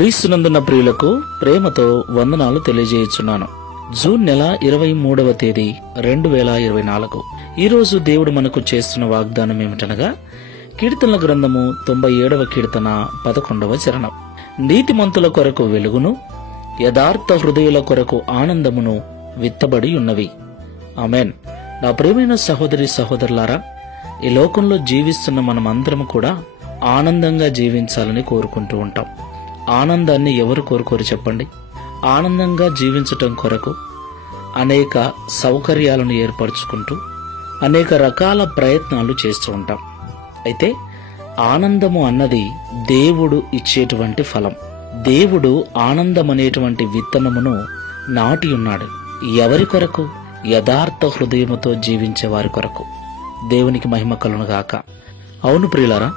క్రీస్తునందున్న ప్రియులకు ప్రేమతో వందనాలు తెలియజేయుచున్నాను. జూన్ నెల 23వ తేదీ 2024. ఈరోజు దేవుడు మనకు చేస్తున్న వాగ్దానం ఏమిటనగా, కీర్తనల గ్రంథము 97వ కీర్తన 11వ చరణం. నీతిమంతుల కొరకు వెలుగును, యథార్థ హృదయుల కొరకు ఆనందమును విత్తబడి ఉన్నవి. ఆమెన్. నా ప్రియమైన సహోదరి సహోదరులారా, ఈ లోకంలో జీవిస్తున్న మనమందరం కూడా ఆనందంగా జీవించాలని కోరుకుంటూ ఉంటాం. ఆనందాన్ని ఎవరు కోరుకోరు చెప్పండి? ఆనందంగా జీవించటం కొరకు అనేక సౌకర్యాలను ఏర్పరచుకుంటూ అనేక రకాల ప్రయత్నాలు చేస్తూ ఉంటాం. అయితే ఆనందము అన్నది దేవుడు ఇచ్చేటువంటి ఫలం. దేవుడు ఆనందం అనేటువంటి విత్తనమును నాటి ఉన్నాడు. ఎవరి కొరకు? యథార్థ హృదయముతో జీవించే వారి కొరకు. దేవునికి మహిమ కలుగును గాక. అవును ప్రియులారా,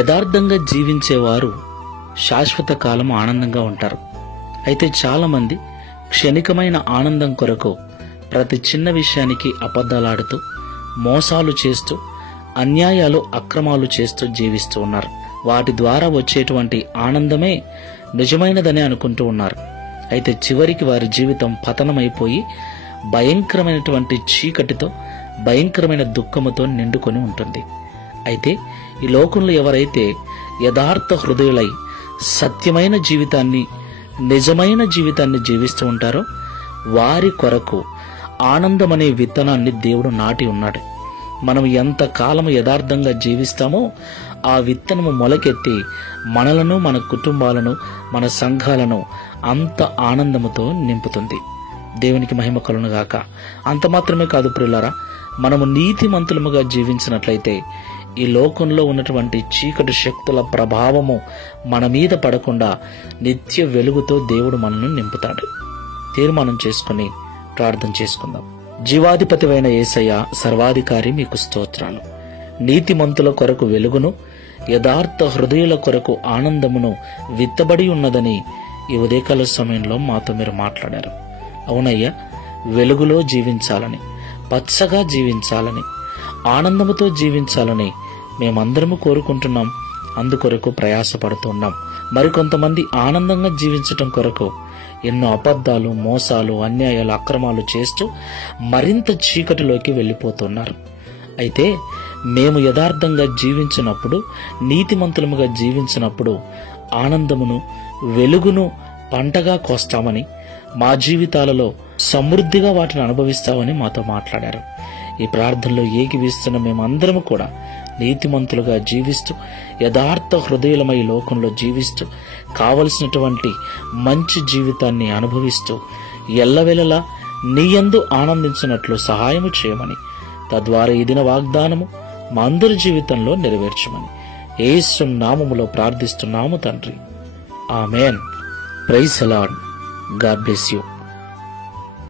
యథార్థంగా జీవించేవారు శాశ్వత కాలం ఆనందంగా ఉంటారు. అయితే చాలా మంది క్షణికమైన ఆనందం కొరకు ప్రతి చిన్న విషయానికి అబద్ధాలాడుతూ, మోసాలు చేస్తూ, అన్యాయాలు అక్రమాలు చేస్తూ జీవిస్తూ ఉన్నారు. వాటి ద్వారా వచ్చేటువంటి ఆనందమే నిజమైనదని అనుకుంటూ ఉన్నారు. అయితే చివరికి వారి జీవితం పతనమైపోయి భయంకరమైనటువంటి చీకటితో, భయంకరమైన దుఃఖముతో నిండుకొని ఉంటుంది. అయితే ఈ లోకంలో ఎవరైతే యథార్థ హృదయులై సత్యమైన జీవితాన్ని, నిజమైన జీవితాన్ని జీవిస్తూ ఉంటారో వారి కొరకు ఆనందం అనే విత్తనాన్ని దేవుడు నాటి ఉన్నాడు. మనం ఎంత కాలం యథార్థంగా జీవిస్తామో ఆ విత్తనము మొలకెత్తి మనలను, మన కుటుంబాలను, మన సంఘాలను అంత ఆనందముతో నింపుతుంది. దేవునికి మహిమ కలుగును గాక. అంత మాత్రమే కాదు ప్రియులారా, మనము నీతిమంతులముగా జీవించినట్లయితే ఈ లోకంలో ఉన్నటువంటి చీకటి శక్తుల ప్రభావము మన మీద పడకుండా నిత్య వెలుగుతో దేవుడు మనల్ని నింపుతాడు. తీర్మానం చేసుకుని ప్రార్థన చేసుకుందాం. జీవాధిపతివైన యేసయ్య, సర్వాధికారి, మీకు స్తోత్రాలు. నీతిమంతుల కొరకు వెలుగును, యథార్థ హృదయుల కొరకు ఆనందమును విత్తబడి ఉన్నదని ఈ ఉదయకాల సమయంలో మాతో మీరు మాట్లాడారు. అవునయ్యా, వెలుగులో జీవించాలని, పచ్చగా జీవించాలని, ఆనందముతో జీవించాలని మేమందరము కోరుకుంటున్నాం. అందుకొరకు ప్రయాసపడుతున్నాం. మరికొంతమంది ఆనందంగా జీవించటం కొరకు ఎన్నో అబద్ధాలు, మోసాలు, అన్యాయాలు, అక్రమాలు చేస్తూ మరింత చీకటిలోకి వెళ్ళిపోతున్నారు. అయితే మేము యథార్థంగా జీవించినప్పుడు, నీతిమంతులముగా జీవించినప్పుడు ఆనందమును, వెలుగును పంటగా కోస్తామని, మా జీవితాలలో సమృద్ధిగా వాటిని అనుభవిస్తామని మాతో మాట్లాడారు. ఈ ప్రార్థనలో ఏకీవిస్తున్న మేమందరము కూడా నీతిమంతులుగా జీవిస్తూ, యథార్థ హృదయులమై లోకంలో జీవిస్తూ, కావలసినటువంటి మంచి జీవితాన్ని అనుభవిస్తూ ఎల్లవేళలా నీయందు ఆనందించినట్లు సహాయము చేయమని, తద్వారా ఈ దిన వాగ్దానము మా అందరి జీవితంలో నెరవేర్చమని యేసు నామములో ప్రార్థిస్తున్నాము తండ్రి. Amen. Praise the Lord. God bless you.